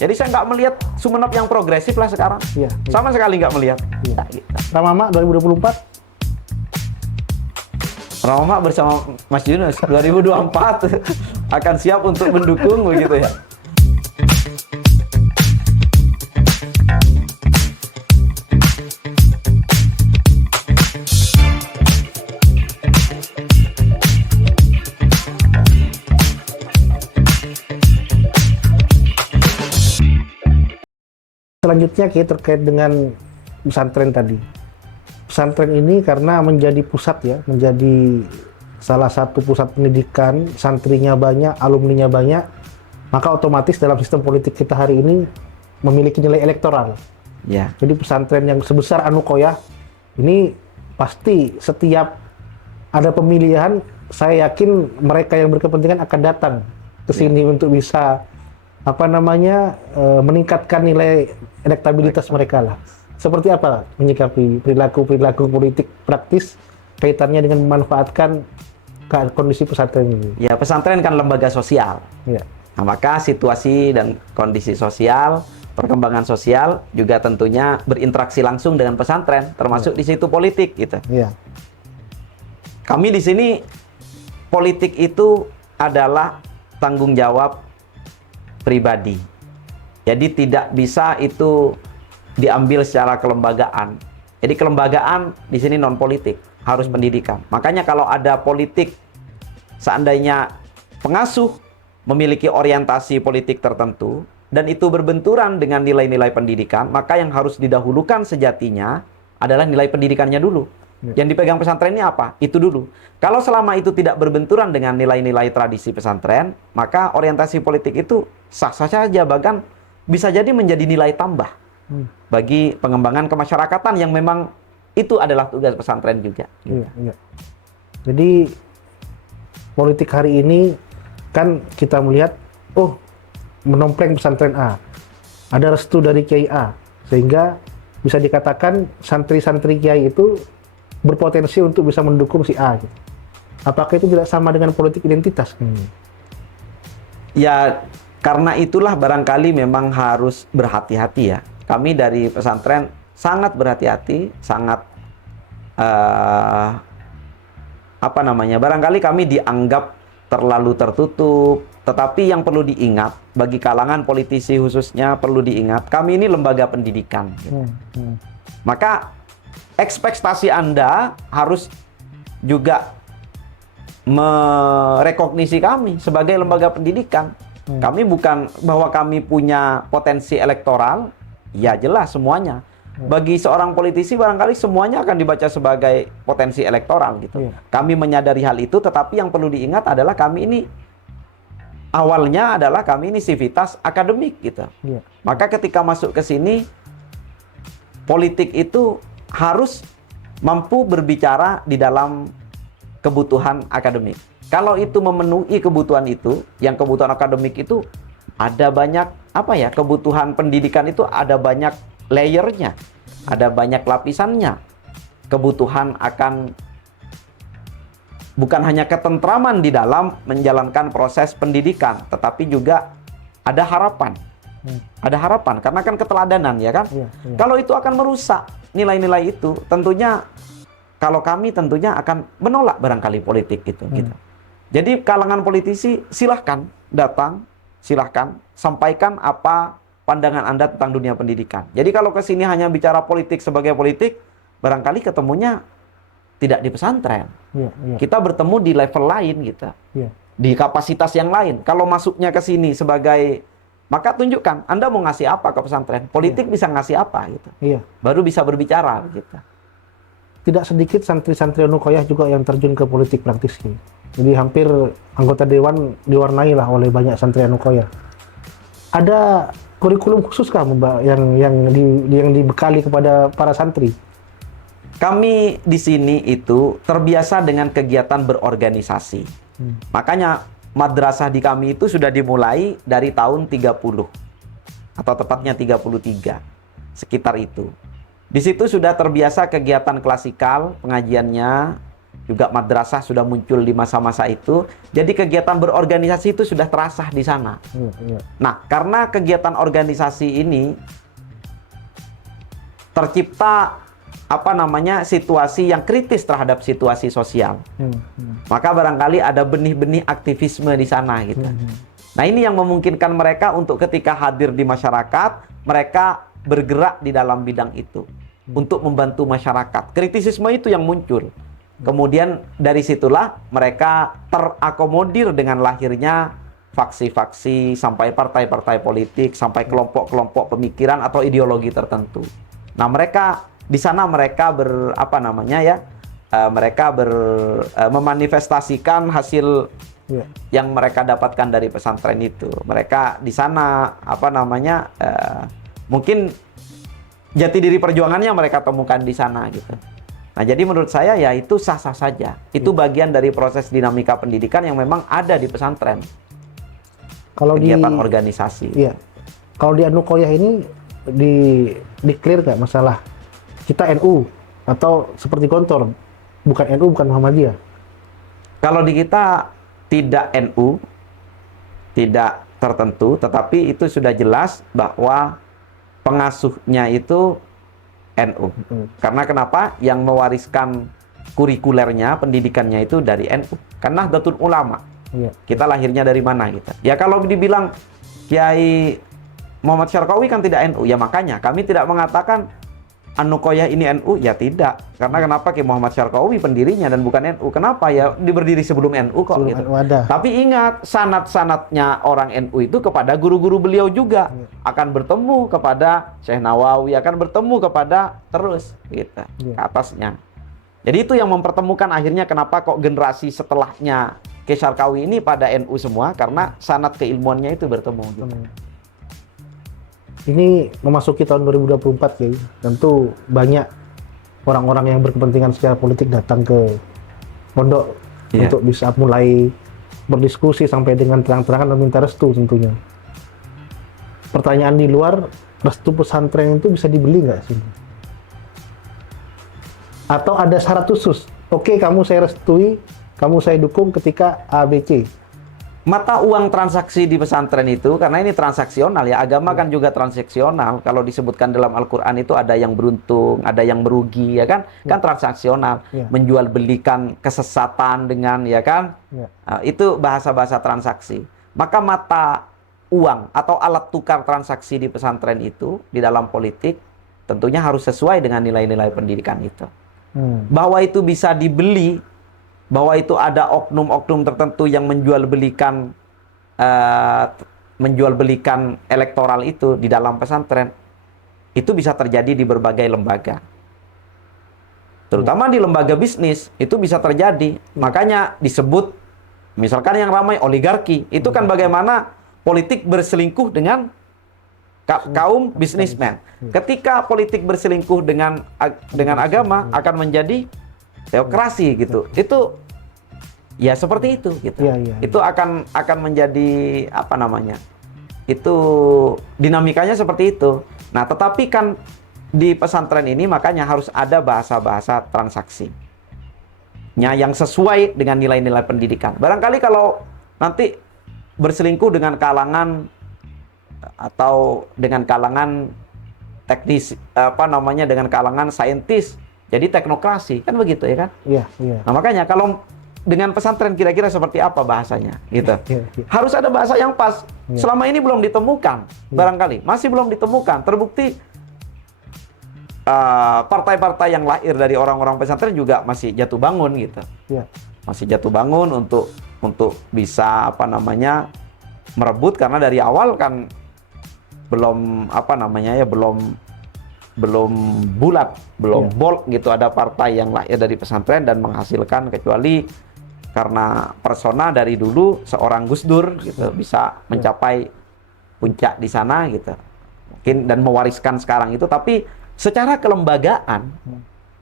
Jadi saya nggak melihat Sumeneb yang progresif lah sekarang. Iya, iya. Sama sekali nggak melihat. Iya. Nah, gitu. Ramama 2024 Rama bersama Mas Yunus 2024 akan siap untuk mendukung begitu ya. Selanjutnya kita terkait dengan pesantren tadi. Pesantren ini karena menjadi pusat ya, menjadi salah satu pusat pendidikan, santrinya banyak, alumninya banyak, maka otomatis dalam sistem politik kita hari ini memiliki nilai elektoral. Ya. Jadi pesantren yang sebesar Anukoyah ini pasti setiap ada pemilihan, saya yakin mereka yang berkepentingan akan datang ke sini untuk bisa meningkatkan nilai elektabilitas mereka lah. Seperti apa menyikapi perilaku politik praktis kaitannya dengan memanfaatkan kondisi pesantren ini? Ya, pesantren kan lembaga sosial. Ya. Nah, maka situasi dan kondisi sosial, perkembangan sosial juga tentunya berinteraksi langsung dengan pesantren, termasuk di situ politik gitu. Ya. Kami di sini politik itu adalah tanggung jawab pribadi. Jadi tidak bisa itu diambil secara kelembagaan. Jadi kelembagaan di sini non politik, harus pendidikan. Makanya kalau ada politik, seandainya pengasuh memiliki orientasi politik tertentu dan itu berbenturan dengan nilai-nilai pendidikan, maka yang harus didahulukan sejatinya adalah nilai pendidikannya dulu. Yang dipegang pesantren ini apa? Itu dulu. Kalau selama itu tidak berbenturan dengan nilai-nilai tradisi pesantren, maka orientasi politik itu sah-sah saja, bahkan bisa jadi menjadi nilai tambah bagi pengembangan kemasyarakatan yang memang itu adalah tugas pesantren juga. Iya, iya. Jadi politik hari ini kan kita melihat, menompleng pesantren A, ada restu dari Kiai A, sehingga bisa dikatakan santri-santri Kiai itu berpotensi untuk bisa mendukung si A. Apakah itu tidak sama dengan politik identitas? Ya, karena itulah barangkali memang harus berhati-hati ya. Kami dari pesantren sangat berhati-hati, sangat barangkali kami dianggap terlalu tertutup. Tetapi yang perlu diingat, bagi kalangan politisi khususnya perlu diingat, kami ini lembaga pendidikan. Maka ekspektasi Anda harus juga merekognisi kami sebagai lembaga pendidikan. Kami bukan bahwa kami punya potensi elektoral, ya jelas semuanya. Bagi seorang politisi barangkali semuanya akan dibaca sebagai potensi elektoral gitu. Kami menyadari hal itu, tetapi yang perlu diingat adalah kami ini awalnya adalah kami ini sivitas akademik gitu. Maka ketika masuk ke sini, politik itu harus mampu berbicara di dalam kebutuhan akademik. Kalau itu memenuhi kebutuhan itu, yang kebutuhan akademik itu ada banyak kebutuhan pendidikan itu ada banyak layernya, ada banyak lapisannya. Kebutuhan akan bukan hanya ketentraman di dalam menjalankan proses pendidikan, tetapi juga ada harapan. Ada harapan, karena kan keteladanan ya kan. Kalau itu akan merusak nilai-nilai itu, tentunya kalau kami tentunya akan menolak barangkali politik itu. Gitu. Jadi kalangan politisi silahkan datang, silahkan sampaikan apa pandangan Anda tentang dunia pendidikan. Jadi kalau ke sini hanya bicara politik sebagai politik, barangkali ketemunya tidak di pesantren. Kita bertemu di level lain gitu. Di kapasitas yang lain. Kalau masuknya ke sini sebagai, maka tunjukkan Anda mau ngasih apa ke pesantren. Politik bisa ngasih apa gitu. Baru bisa berbicara gitu. Tidak sedikit santri-santri Anukoyah juga yang terjun ke politik praktis ini. Jadi hampir anggota dewan diwarnai lah oleh banyak santri Anukoyah. Ada kurikulum khusus kah Mbak yang dibekali kepada para santri? Kami di sini itu terbiasa dengan kegiatan berorganisasi. Makanya madrasah di kami itu sudah dimulai dari tahun 30 atau tepatnya 33, sekitar itu. Di situ sudah terbiasa kegiatan klasikal pengajiannya, juga madrasah sudah muncul di masa-masa itu. Jadi kegiatan berorganisasi itu sudah terasa di sana. Nah, karena kegiatan organisasi ini tercipta situasi yang kritis terhadap situasi sosial. Maka barangkali ada benih-benih aktivisme di sana gitu. Nah, ini yang memungkinkan mereka untuk ketika hadir di masyarakat, mereka bergerak di dalam bidang itu untuk membantu masyarakat. Kritisisme itu yang muncul. Kemudian dari situlah mereka terakomodir dengan lahirnya faksi-faksi, sampai partai-partai politik, sampai kelompok-kelompok pemikiran atau ideologi tertentu. Nah, mereka di sana mereka memanifestasikan hasil yang mereka dapatkan dari pesantren itu. Mereka di sana mungkin jati diri perjuangannya mereka temukan di sana gitu. Nah, jadi menurut saya ya itu sah-sah saja. Itu bagian dari proses dinamika pendidikan yang memang ada di pesantren. Kalau kegiatan organisasi. Iya. Kalau di Anukoyah ini di clear nggak masalah kita NU atau seperti Gontor bukan NU bukan Muhammadiyah? Kalau di kita tidak NU, tidak tertentu, tetapi itu sudah jelas bahwa pengasuhnya itu NU. Karena kenapa? Yang mewariskan kurikulernya, pendidikannya itu dari NU. Karena Nahdlatul Ulama. Kita lahirnya dari mana gitu. Ya kalau dibilang Kiai Muhammad Syarqawi kan tidak NU, ya makanya kami tidak mengatakan Anukoyah ini NU, ya tidak. Karena kenapa? Kiai Muhammad Syarqawi pendirinya dan bukan NU. Kenapa? Ya berdiri sebelum NU kok gitu. Tapi ingat, sanad-sanadnya orang NU itu kepada guru-guru beliau juga. Akan bertemu kepada Syekh Nawawi, akan bertemu kepada terus gitu, ke atasnya. Jadi itu yang mempertemukan akhirnya kenapa kok generasi setelahnya Kiai Syarqawi ini pada NU semua, karena sanad keilmuannya itu bertemu gitu. Ini memasuki tahun 2024, Kiai. Tentu banyak orang-orang yang berkepentingan secara politik datang ke pondok untuk bisa mulai berdiskusi sampai dengan terang-terangan meminta restu tentunya. Pertanyaan di luar, restu pesantren itu bisa dibeli nggak sih? Atau ada syarat khusus? Oke, kamu saya restui, kamu saya dukung ketika ABC. Mata uang transaksi di pesantren itu, karena ini transaksional ya, agama kan juga transaksional. Kalau disebutkan dalam Al-Quran itu ada yang beruntung, ada yang merugi, ya kan? Kan transaksional, menjual belikan kesesatan dengan, ya kan? Itu bahasa-bahasa transaksi. Maka mata uang atau alat tukar transaksi di pesantren itu, di dalam politik, tentunya harus sesuai dengan nilai-nilai pendidikan itu. Bahwa itu bisa dibeli, bahwa itu ada oknum-oknum tertentu yang menjual belikan elektoral itu di dalam pesantren, itu bisa terjadi di berbagai lembaga, terutama di lembaga bisnis itu bisa terjadi. Makanya disebut misalkan yang ramai oligarki itu kan bagaimana politik berselingkuh dengan kaum bisnismen. Ketika politik berselingkuh dengan agama akan menjadi teokrasi gitu. Itu ya seperti itu gitu. Itu akan menjadi itu dinamikanya seperti itu. Nah, tetapi kan di pesantren ini makanya harus ada bahasa-bahasa transaksinya yang sesuai dengan nilai-nilai pendidikan. Barangkali kalau nanti berselingkuh dengan kalangan atau dengan kalangan teknis dengan kalangan saintis, jadi teknokrasi, kan begitu ya kan? Nah, makanya kalau dengan pesantren kira-kira seperti apa bahasanya gitu. Harus ada bahasa yang pas. Selama ini belum ditemukan, barangkali masih belum ditemukan. Terbukti partai-partai yang lahir dari orang-orang pesantren juga masih jatuh bangun gitu. Masih jatuh bangun untuk bisa merebut, karena dari awal kan belum belum bulat, belum bold gitu. Ada partai yang lahir dari pesantren dan menghasilkan, kecuali karena persona dari dulu seorang Gus Dur gitu bisa mencapai puncak di sana gitu. Mungkin dan mewariskan sekarang itu, tapi secara kelembagaan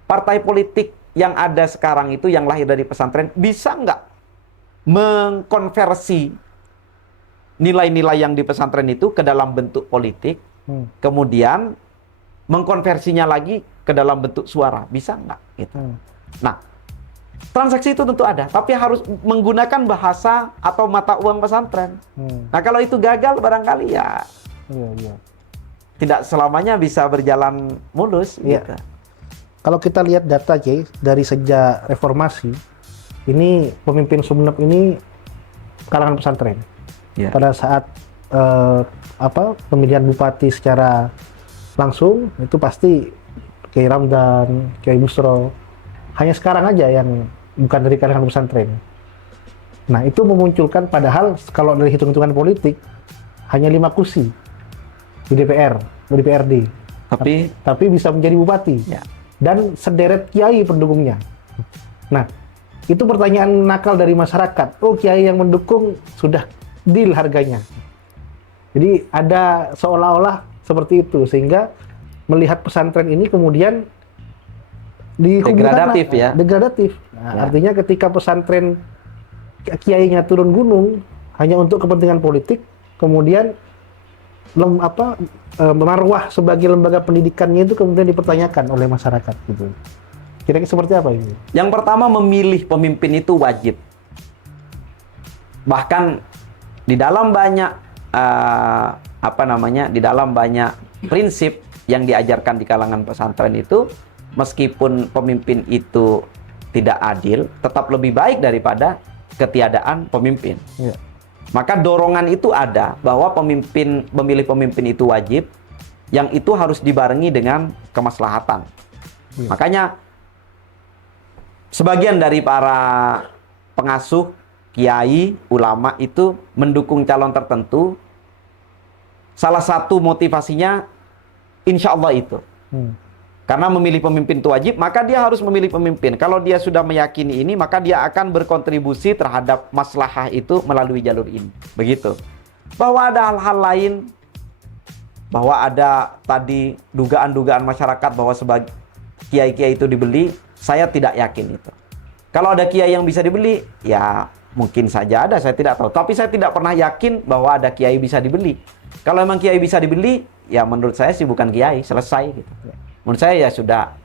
partai politik yang ada sekarang itu yang lahir dari pesantren bisa nggak mengkonversi nilai-nilai yang di pesantren itu ke dalam bentuk politik, kemudian mengkonversinya lagi ke dalam bentuk suara, bisa nggak? Gitu. Nah, Transaksi itu tentu ada, tapi harus menggunakan bahasa atau mata uang pesantren. Nah, kalau itu gagal barangkali ya tidak selamanya bisa berjalan mulus. Iya. Gitu. Kalau kita lihat data, Kiai, dari sejak reformasi, ini pemimpin Sumeneb ini kalangan pesantren. Iya. Pada saat pemilihan bupati secara langsung, itu pasti Kiai Ramdan, Kiai Busro. Hanya sekarang aja yang bukan dari kalangan pesantren. Nah, itu memunculkan, padahal kalau dari hitung-hitungan politik, hanya 5 kursi di DPR, di DPRD. Tapi bisa menjadi bupati. Ya. Dan sederet kiai pendukungnya. Nah, itu pertanyaan nakal dari masyarakat. Oh, kiai yang mendukung sudah deal harganya. Jadi ada seolah-olah seperti itu, sehingga melihat pesantren ini kemudian degradatif ya. Degradatif. Nah, artinya ketika pesantren kiainya turun gunung hanya untuk kepentingan politik, kemudian marwah sebagai lembaga pendidikannya itu kemudian dipertanyakan oleh masyarakat gitu. Kira-kira seperti apa ini? Yang pertama, memilih pemimpin itu wajib. Bahkan di dalam banyak di dalam banyak prinsip yang diajarkan di kalangan pesantren itu, meskipun pemimpin itu tidak adil, tetap lebih baik daripada ketiadaan pemimpin. Ya. Maka dorongan itu ada bahwa memilih pemimpin itu wajib, yang itu harus dibarengi dengan kemaslahatan. Ya. Makanya sebagian dari para pengasuh, kiai, ulama itu mendukung calon tertentu. Salah satu motivasinya insya Allah itu. Karena memilih pemimpin itu wajib, maka dia harus memilih pemimpin. Kalau dia sudah meyakini ini, maka dia akan berkontribusi terhadap maslahah itu melalui jalur ini. Begitu. Bahwa ada hal-hal lain, bahwa ada tadi dugaan-dugaan masyarakat bahwa sebagai kiai-kiai itu dibeli, saya tidak yakin itu. Kalau ada kiai yang bisa dibeli, ya mungkin saja ada, saya tidak tahu. Tapi saya tidak pernah yakin bahwa ada kiai bisa dibeli. Kalau memang kiai bisa dibeli, ya menurut saya sih bukan kiai, selesai gitu. Menurut saya ya sudah,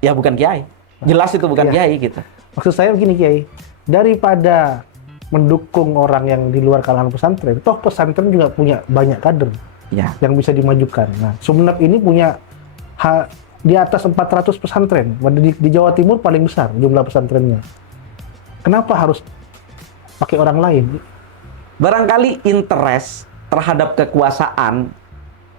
ya bukan kiai. Jelas itu bukan kiai gitu. Maksud saya begini, Kiai, daripada mendukung orang yang di luar kalangan pesantren, toh pesantren juga punya banyak kader yang bisa dimajukan. Nah, Sumeneb ini punya di atas 400 pesantren. Di Jawa Timur paling besar jumlah pesantrennya. Kenapa harus pakai orang lain? Barangkali interest terhadap kekuasaan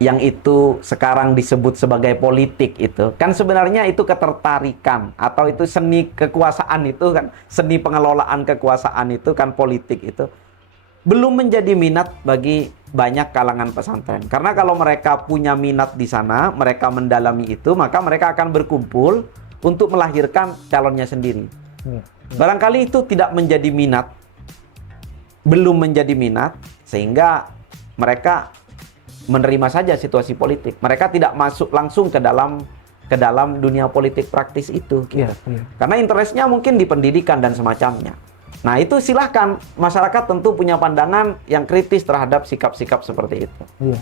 yang itu sekarang disebut sebagai politik itu, kan sebenarnya itu ketertarikan atau itu seni kekuasaan itu kan, seni pengelolaan kekuasaan itu kan politik itu belum menjadi minat bagi banyak kalangan pesantren. Karena kalau mereka punya minat di sana, mereka mendalami itu, maka mereka akan berkumpul untuk melahirkan calonnya sendiri. Barangkali itu tidak menjadi minat, belum menjadi minat, sehingga mereka menerima saja situasi politik. Mereka tidak masuk langsung ke dalam dunia politik praktis itu. Gitu. Karena interestnya mungkin di pendidikan dan semacamnya. Nah, itu silahkan. Masyarakat tentu punya pandangan yang kritis terhadap sikap-sikap seperti itu. Iya.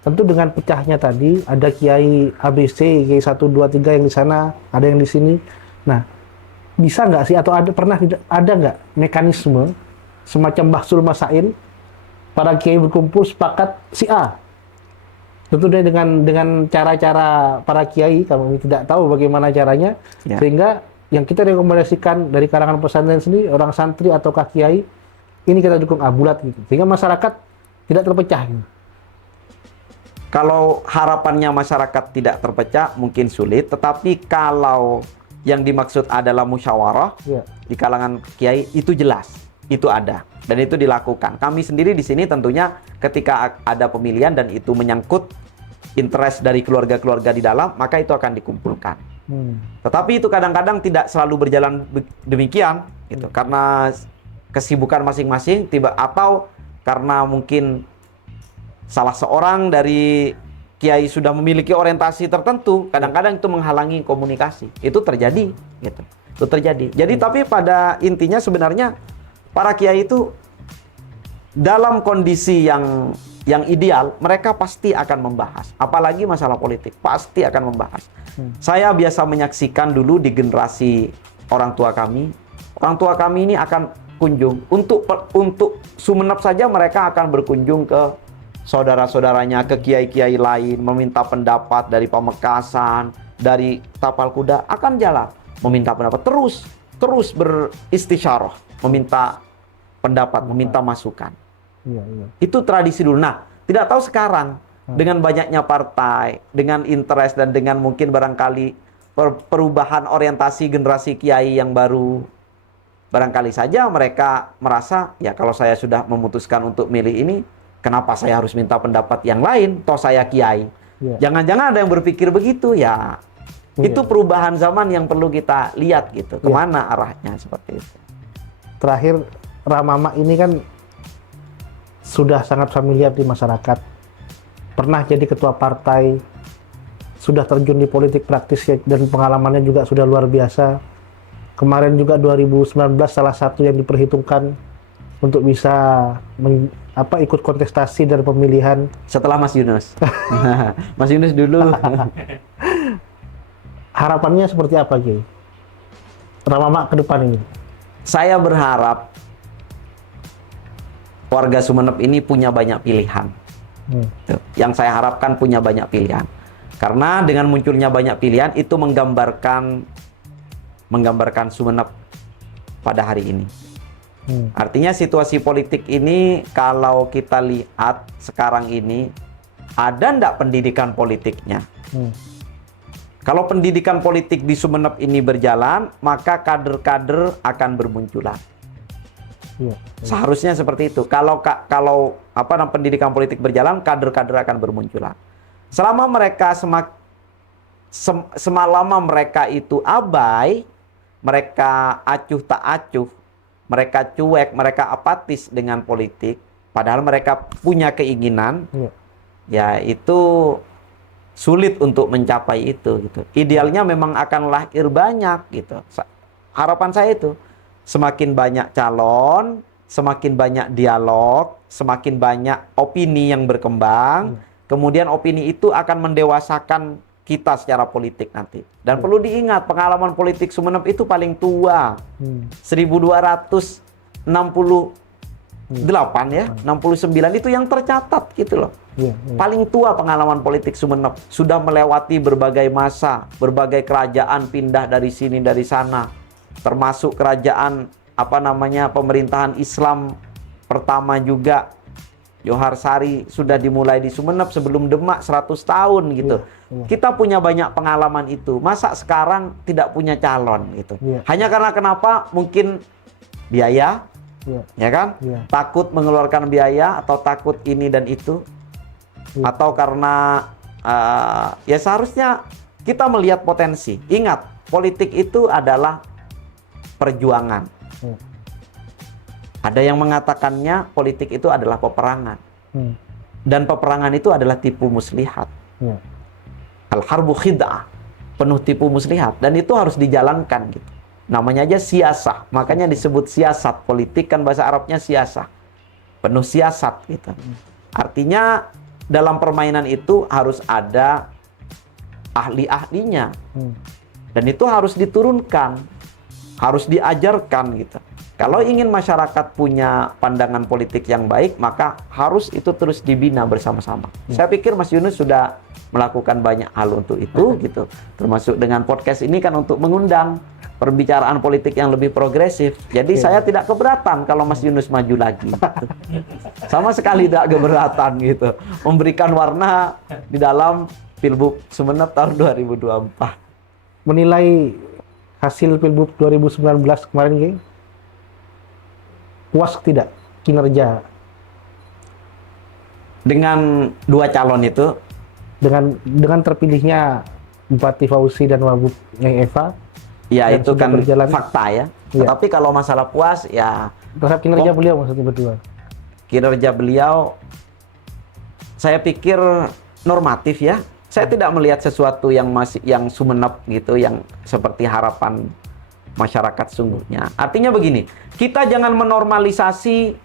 Tentu dengan pecahnya tadi, ada kiai ABC, kiai 1, 2, 3 yang di sana, ada yang di sini. Nah, bisa nggak sih, atau ada nggak mekanisme semacam bahsul masail, para kiai berkumpul sepakat si A. Tentu dengan cara-cara para kiai, kami tidak tahu bagaimana caranya, sehingga yang kita rekomendasikan dari kalangan pesantren sendiri, orang santri atau kiai, ini kita dukung bulat gitu, sehingga masyarakat tidak terpecah. Gitu. Kalau harapannya masyarakat tidak terpecah, mungkin sulit. Tetapi kalau yang dimaksud adalah musyawarah di kalangan kiai, itu jelas, itu ada. Dan itu dilakukan. Kami sendiri di sini tentunya ketika ada pemilihan dan itu menyangkut interest dari keluarga-keluarga di dalam, maka itu akan dikumpulkan. Tetapi itu kadang-kadang tidak selalu berjalan demikian, gitu. Karena kesibukan masing-masing, atau karena mungkin salah seorang dari kiai sudah memiliki orientasi tertentu, kadang-kadang itu menghalangi komunikasi. Itu terjadi, gitu. Itu terjadi. Jadi tapi pada intinya sebenarnya para kiai itu dalam kondisi yang ideal, mereka pasti akan membahas. Apalagi masalah politik, pasti akan membahas. Saya biasa menyaksikan dulu di generasi orang tua kami. Orang tua kami ini akan kunjung untuk Sumeneb saja, mereka akan berkunjung ke saudara-saudaranya, ke kiai-kiai lain, meminta pendapat dari Pamekasan, dari Tapal Kuda, akan jalan meminta pendapat, terus beristisyarah, meminta pendapat, meminta masukan. Itu tradisi dulu. Nah, tidak tahu sekarang dengan banyaknya partai, dengan interest dan dengan mungkin barangkali perubahan orientasi generasi kiai yang baru, barangkali saja mereka merasa, ya kalau saya sudah memutuskan untuk milih ini, kenapa saya harus minta pendapat yang lain? Toh saya kiai. Jangan-jangan ada yang berpikir begitu ya. Itu perubahan zaman yang perlu kita lihat gitu. Kemana arahnya seperti itu. Terakhir, Ramama ini kan sudah sangat familiar di masyarakat. Pernah jadi ketua partai, sudah terjun di politik praktis dan pengalamannya juga sudah luar biasa. Kemarin juga 2019 salah satu yang diperhitungkan untuk bisa ikut kontestasi dari pemilihan. Setelah Mas Yunus. Mas Yunus dulu. Harapannya seperti apa, Ki? Ramama ke depan ini? Saya berharap warga Sumeneb ini punya banyak pilihan. Yang saya harapkan punya banyak pilihan. Karena dengan munculnya banyak pilihan itu menggambarkan Sumeneb pada hari ini. Artinya situasi politik ini kalau kita lihat sekarang ini, ada ndak pendidikan politiknya? Kalau pendidikan politik di Sumeneb ini berjalan, maka kader-kader akan bermunculan. Seharusnya seperti itu. Kalau pendidikan politik berjalan, kader-kader akan bermunculan. Selama mereka semalama mereka itu abai, mereka acuh tak acuh, mereka cuek, mereka apatis dengan politik, padahal mereka punya keinginan, ya itu sulit untuk mencapai itu gitu. Idealnya memang akan lahir banyak gitu. Harapan saya itu semakin banyak calon, semakin banyak dialog, semakin banyak opini yang berkembang, kemudian opini itu akan mendewasakan kita secara politik nanti. Dan perlu diingat, pengalaman politik Sumeneb itu paling tua. 1268 ya, 69 itu yang tercatat gitu loh. Paling tua pengalaman politik Sumeneb, sudah melewati berbagai masa, berbagai kerajaan pindah dari sini dari sana, termasuk kerajaan pemerintahan Islam pertama juga. Johar Sari sudah dimulai di Sumeneb sebelum Demak 100 tahun gitu. Kita punya banyak pengalaman itu. Masa sekarang tidak punya calon gitu. Hanya karena kenapa? Mungkin biaya, ya kan? Takut mengeluarkan biaya atau takut ini dan itu. Atau karena ya seharusnya kita melihat potensi. Ingat, politik itu adalah perjuangan. Ada yang mengatakannya politik itu adalah peperangan. Dan peperangan itu adalah tipu muslihat. Al-harbu khid'ah, penuh tipu muslihat. Dan itu harus dijalankan gitu. Namanya aja siasah. Makanya disebut siasat. Politik kan bahasa Arabnya siasah. Penuh siasat gitu. Artinya dalam permainan itu harus ada ahli-ahlinya. Dan itu harus diturunkan. Harus diajarkan gitu. Kalau ingin masyarakat punya pandangan politik yang baik, maka harus itu terus dibina bersama-sama. Saya pikir Mas Yunus sudah melakukan banyak hal untuk itu, gitu. Termasuk dengan podcast ini kan untuk mengundang perbicaraan politik yang lebih progresif. Jadi saya tidak keberatan kalau Mas Yunus maju lagi. Gitu. Sama sekali tidak keberatan gitu. Memberikan warna di dalam Pilbub Sumeneb tahun 2024. Menilai hasil Pilbub 2019 kemarin, Ki, puas tidak kinerja dengan dua calon itu, dengan terpilihnya Bupati Fauzi dan Wagub Nyai Eva? Ya itu kan fakta ya. Tapi kalau masalah puas ya terhadap kinerja beliau maksudnya berdua. Kinerja beliau saya pikir normatif ya. Saya tidak melihat sesuatu yang Sumeneb gitu, yang seperti harapan masyarakat sungguhnya. Artinya begini, kita jangan menormalisasi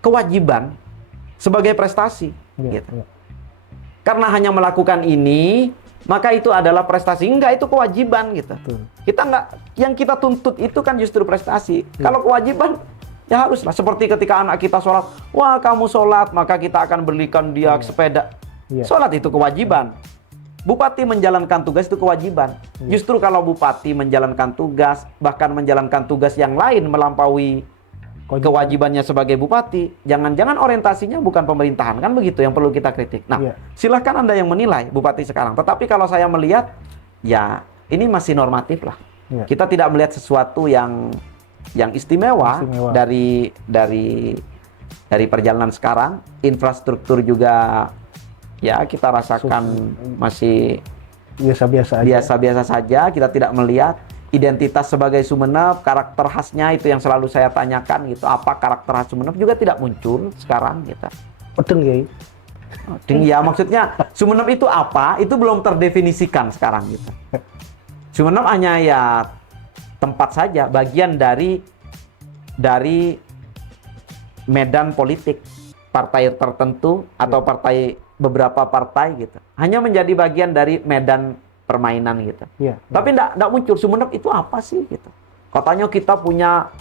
kewajiban sebagai prestasi. Gitu. Karena hanya melakukan ini, maka itu adalah prestasi. Enggak, itu kewajiban gitu. Kita nggak, yang kita tuntut itu kan justru prestasi. Kalau kewajiban, ya haruslah. Seperti ketika anak kita sholat, wah kamu sholat, maka kita akan belikan dia sepeda. Sholat itu kewajiban. Bupati menjalankan tugas itu kewajiban. Justru kalau bupati menjalankan tugas, bahkan menjalankan tugas yang lain melampaui kewajibannya sebagai bupati, jangan-jangan orientasinya bukan pemerintahan, kan begitu yang perlu kita kritik. Nah, silahkan Anda yang menilai bupati sekarang. Tetapi kalau saya melihat, ya ini masih normatif lah. Kita tidak melihat sesuatu yang istimewa. dari perjalanan sekarang. Infrastruktur juga ya kita rasakan masih biasa-biasa saja. Kita tidak melihat identitas sebagai Sumeneb, karakter khasnya itu yang selalu saya tanyakan gitu. Apa karakter khas Sumeneb juga tidak muncul sekarang gitu. Betul, Kiai. Ya maksudnya Sumeneb itu apa? Itu belum terdefinisikan sekarang gitu. Sumeneb hanya ya tempat saja, bagian dari medan politik partai tertentu atau beberapa partai gitu. Hanya menjadi bagian dari medan permainan gitu. Tapi enggak muncul Sumeneb itu apa sih gitu. Katanya kita punya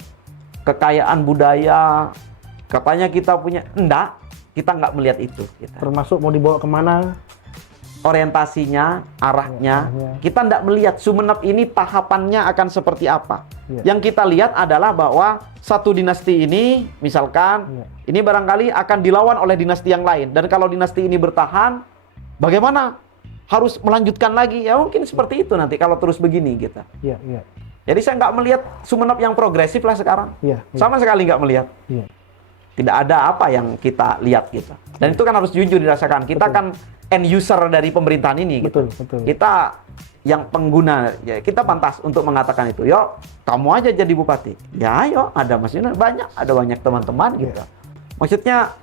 kekayaan budaya, katanya kita punya, kita nggak melihat itu gitu. Termasuk mau dibawa kemana, orientasinya, arahnya, kita nggak melihat Sumeneb ini tahapannya akan seperti apa. Yang kita lihat adalah bahwa satu dinasti ini misalkan ini barangkali akan dilawan oleh dinasti yang lain, dan kalau dinasti ini bertahan, bagaimana? Harus melanjutkan lagi, ya mungkin seperti itu nanti kalau terus begini gitu. Jadi saya nggak melihat Sumeneb yang progresif lah sekarang. Sama sekali nggak melihat. Tidak ada apa yang kita lihat gitu. Dan itu kan harus jujur dirasakan. Kita kan end user dari pemerintahan ini. Gitu. Kita yang pengguna, ya kita pantas untuk mengatakan itu. Yuk, kamu aja jadi bupati. Ya, ayo, ada Mas Yunus, ada banyak teman-teman gitu. Maksudnya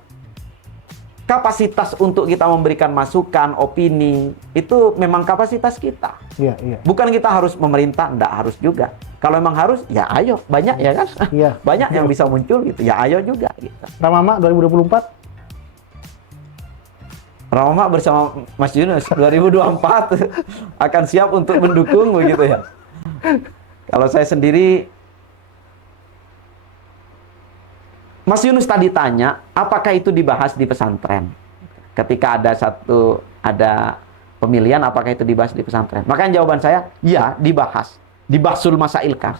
kapasitas untuk kita memberikan masukan, opini, itu memang kapasitas kita. Bukan kita harus memerintah, enggak harus juga. Kalau memang harus, ya ayo, banyak ya kan? Banyak yang bisa muncul gitu, ya ayo juga gitu. Ramama 2024? Ramama bersama Mas Yunus 2024 akan siap untuk mendukung begitu ya. Kalau saya sendiri, Mas Yunus tadi tanya, apakah itu dibahas di pesantren? Ketika ada pemilihan, apakah itu dibahas di pesantren? Makanya jawaban saya, ya dibahas. Dibasul masailkan.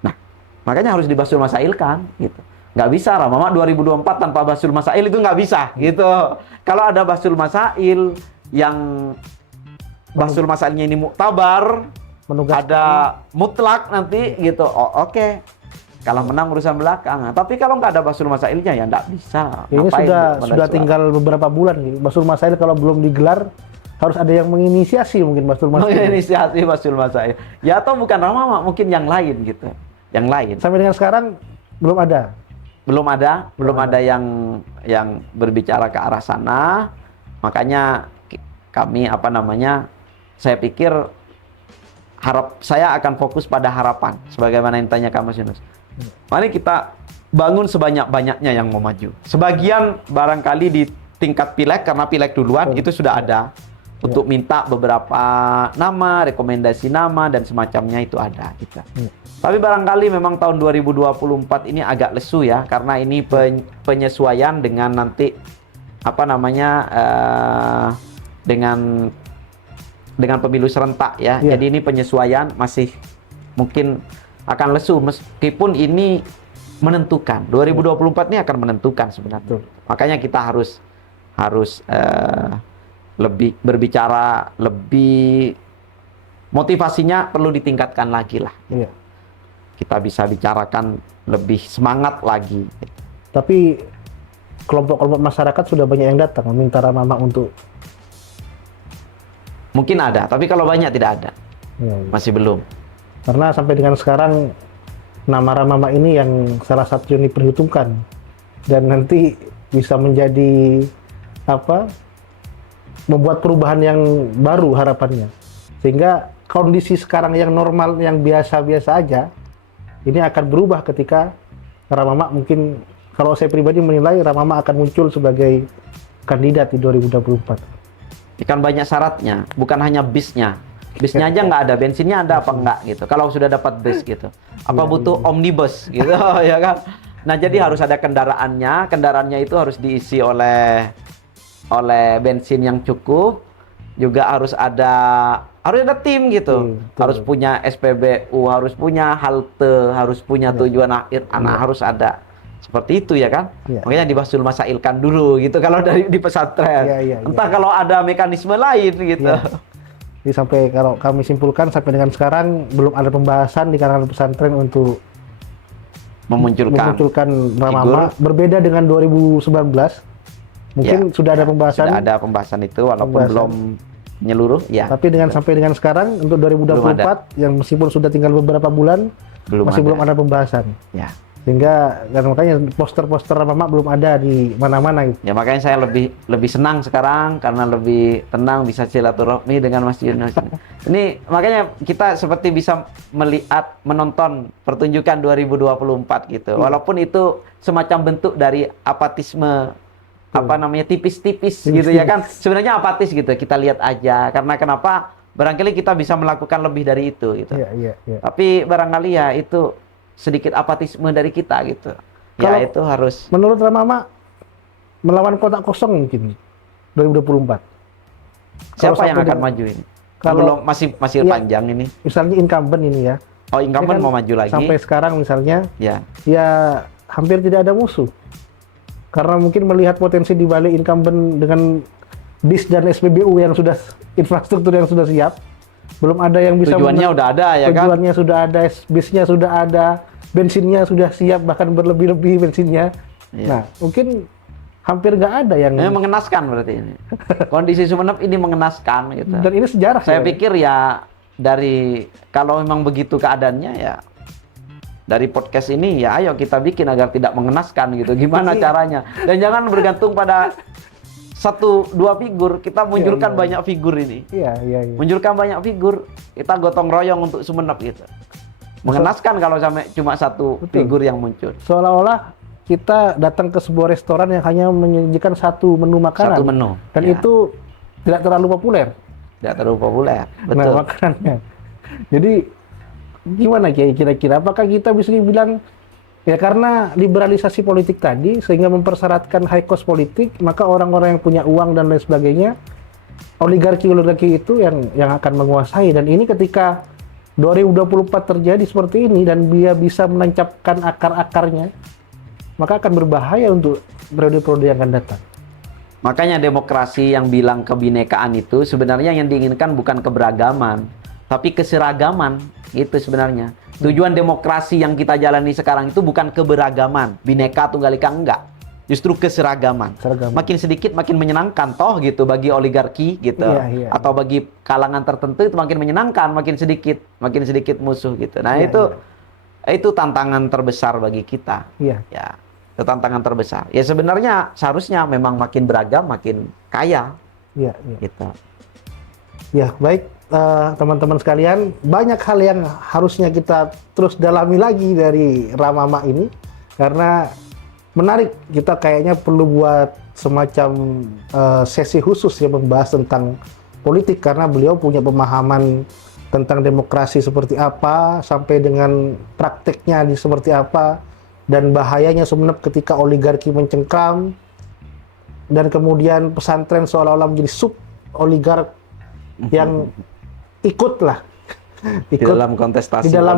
Nah, makanya harus dibasul masailkan, gitu. Nggak bisa, Ramama 2024 tanpa basul masail itu nggak bisa, gitu. Kalau ada basul masail, yang basul masailnya ini muktabar, ada mutlak nanti, gitu. Oh, oke. Kalau menang urusan belakang. Tapi kalau nggak ada basul masailnya ya nggak bisa. Ini sudah tinggal beberapa bulan nih. Basul masail kalau belum digelar harus ada yang menginisiasi mungkin basul masail. Menginisiasi basul masail. Ya atau bukan Ramama, mungkin yang lain gitu. Yang lain. Sampai dengan sekarang belum ada. Belum ada yang berbicara ke arah sana. Makanya kami saya pikir saya akan fokus pada harapan sebagaimana yang tanya Mas Yunus. Mari kita bangun sebanyak-banyaknya yang mau maju. Sebagian barangkali di tingkat pileg, karena pileg duluan itu sudah ada. Untuk minta beberapa nama, rekomendasi nama, dan semacamnya itu ada. Gitu. Tapi barangkali memang tahun 2024 ini agak lesu ya, karena ini penyesuaian dengan nanti, dengan pemilu serentak ya. Jadi ini penyesuaian masih mungkin akan lesu, meskipun ini menentukan. 2024 ini akan menentukan sebenarnya. Makanya kita harus lebih berbicara, lebih motivasinya perlu ditingkatkan lagi lah. Kita bisa bicarakan lebih semangat lagi. Tapi kelompok-kelompok masyarakat sudah banyak yang datang meminta Ramama untuk. Mungkin ada, tapi kalau banyak tidak ada. Masih belum. Karena sampai dengan sekarang nama Ramama ini yang salah satu yang diperhitungkan dan nanti bisa menjadi membuat perubahan yang baru harapannya, sehingga kondisi sekarang yang normal, yang biasa-biasa aja, ini akan berubah ketika Ramama mungkin, kalau saya pribadi menilai Ramama akan muncul sebagai kandidat di 2024. Kan banyak syaratnya, bukan hanya bisnya. Bisnya aja nggak ada, bensinnya ada apa enggak gitu. Kalau sudah dapat bis gitu. Apa butuh omnibus gitu ya kan. Nah, jadi harus ada kendaraannya itu harus diisi oleh bensin yang cukup, juga harus ada tim gitu. Harus punya SPBU, harus punya halte, harus punya tujuan akhir, harus ada. Seperti itu ya kan? Makanya dibasul masailkan dulu gitu kalau di pesantren. Entah kalau ada mekanisme lain gitu. Jadi sampai kalau kami simpulkan sampai dengan sekarang belum ada pembahasan di kalangan pesantren untuk memunculkan Ramama. Berbeda dengan 2019, mungkin sudah ada pembahasan. Sudah ada pembahasan itu walaupun belum menyeluruh. Ya. Tapi sampai dengan sekarang untuk 2024 yang meskipun sudah tinggal beberapa bulan masih belum ada pembahasan. Ya. Sehingga makanya poster-poster Ramama belum ada di mana-mana gitu. Ya makanya saya lebih senang sekarang karena lebih tenang bisa silaturahmi dengan Mas Yunus. Ini makanya kita seperti bisa menonton pertunjukan 2024 gitu. Walaupun itu semacam bentuk dari apatisme tipis-tipis gitu ya kan. Sebenarnya apatis gitu. Kita lihat aja karena kenapa? Barangkali kita bisa melakukan lebih dari itu gitu. Tapi barangkali ya itu sedikit apatisme dari kita gitu. Kalau itu harus. Menurut Ramama melawan kotak kosong mungkin 2024. Siapa yang akan maju ini? Kalau masih panjang ini. Misalnya incumbent ini ya. Oh, incumbent mau maju lagi. Sampai sekarang misalnya. Ya Hampir tidak ada musuh. Karena mungkin melihat potensi di balik incumbent dengan BIS dan SPBU yang sudah infrastruktur yang sudah siap. Belum ada yang bisa tujuannya udah ada ya kan? Tujuannya sudah ada, bisnya sudah ada, bensinnya sudah siap, bahkan berlebih-lebih bensinnya. Nah, mungkin hampir nggak ada yang mengenaskan berarti ini. Kondisi Sumeneb ini mengenaskan gitu. Dan ini sejarah. Saya pikir ya dari kalau memang begitu keadaannya ya dari podcast ini ya ayo kita bikin agar tidak mengenaskan gitu. Gimana caranya? Dan jangan bergantung pada 1-2 figur, kita munculkan banyak figur ini. Munculkan banyak figur, kita gotong royong untuk Sumeneb gitu. Mengenaskan kalau sampai cuma satu figur yang muncul. Seolah-olah kita datang ke sebuah restoran yang hanya menyajikan satu menu makanan. Satu menu. Dan itu tidak terlalu populer. Tidak terlalu populer, betul. Nah, makanannya. Jadi gimana kira-kira? Apakah kita bisa dibilang ya karena liberalisasi politik tadi sehingga mempersyaratkan high cost politik, maka orang-orang yang punya uang dan lain sebagainya, oligarki itu yang akan menguasai. Dan ini ketika 2024 terjadi seperti ini dan dia bisa menancapkan akar-akarnya, maka akan berbahaya untuk periode-periode yang akan datang. Makanya demokrasi yang bilang kebinekaan itu sebenarnya yang diinginkan bukan keberagaman, tapi keseragaman itu sebenarnya. Tujuan demokrasi yang kita jalani sekarang itu bukan keberagaman, bineka tunggal ika, enggak. Justru keseragaman. Makin sedikit makin menyenangkan toh gitu bagi oligarki gitu. Atau bagi kalangan tertentu itu makin menyenangkan, makin sedikit musuh gitu. Nah, itu tantangan terbesar bagi kita. Ya, itu tantangan terbesar. Ya sebenarnya seharusnya memang makin beragam, makin kaya. Gitu. Ya, baik. Teman-teman sekalian, banyak hal yang harusnya kita terus dalami lagi dari Ramama ini karena menarik. Kita kayaknya perlu buat semacam sesi khusus yang membahas tentang politik karena beliau punya pemahaman tentang demokrasi seperti apa sampai dengan prakteknya seperti apa dan bahayanya Sumeneb ketika oligarki mencengkram dan kemudian pesantren seolah-olah menjadi sub oligark yang ikut di dalam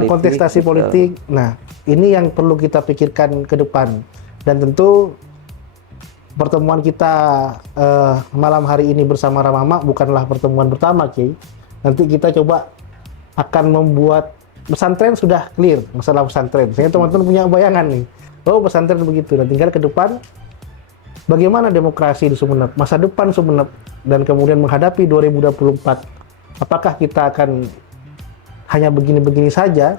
kontestasi politik. Nah, ini yang perlu kita pikirkan ke depan. Dan tentu pertemuan kita malam hari ini bersama Ramama bukanlah pertemuan pertama, Kiai. Nanti kita coba akan membuat pesantren sudah clear masalah pesantren. Saya teman-teman punya bayangan nih. Oh, pesantren begitu. Dan tinggal ke depan bagaimana demokrasi di Sumeneb, masa depan Sumeneb, dan kemudian menghadapi 2024. Apakah kita akan hanya begini-begini saja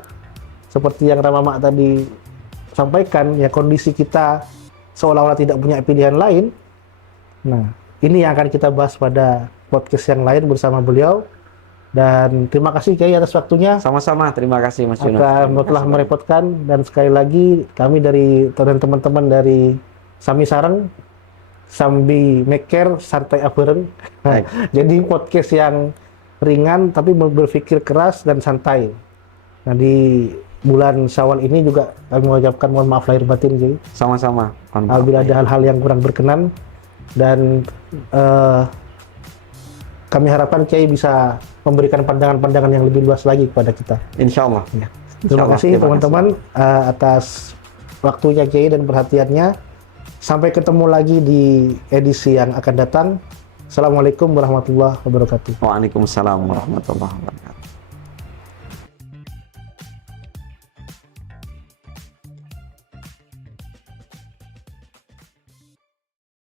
seperti yang Ramama tadi sampaikan, ya kondisi kita seolah-olah tidak punya pilihan lain. Nah, ini yang akan kita bahas pada podcast yang lain bersama beliau. Dan terima kasih Kiai atas waktunya. Sama-sama, terima kasih Mas Yunus. Telah merepotkan, dan sekali lagi kami dari teman-teman dari Sami Sareng, Sambi Meker, Santai Abareng. Jadi podcast yang ringan tapi berpikir keras dan santai. Nah, di bulan Syawal ini juga kami mengucapkan mohon maaf lahir batin, Kiai. Sama-sama. Apabila ada hal-hal yang kurang berkenan, dan kami harapkan Kiai bisa memberikan pandangan-pandangan yang lebih luas lagi kepada kita. Insya Allah. Ya. Terima kasih teman-teman atas waktunya Kiai dan perhatiannya. Sampai ketemu lagi di edisi yang akan datang. Assalamualaikum warahmatullahi wabarakatuh. Waalaikumsalam warahmatullahi wabarakatuh.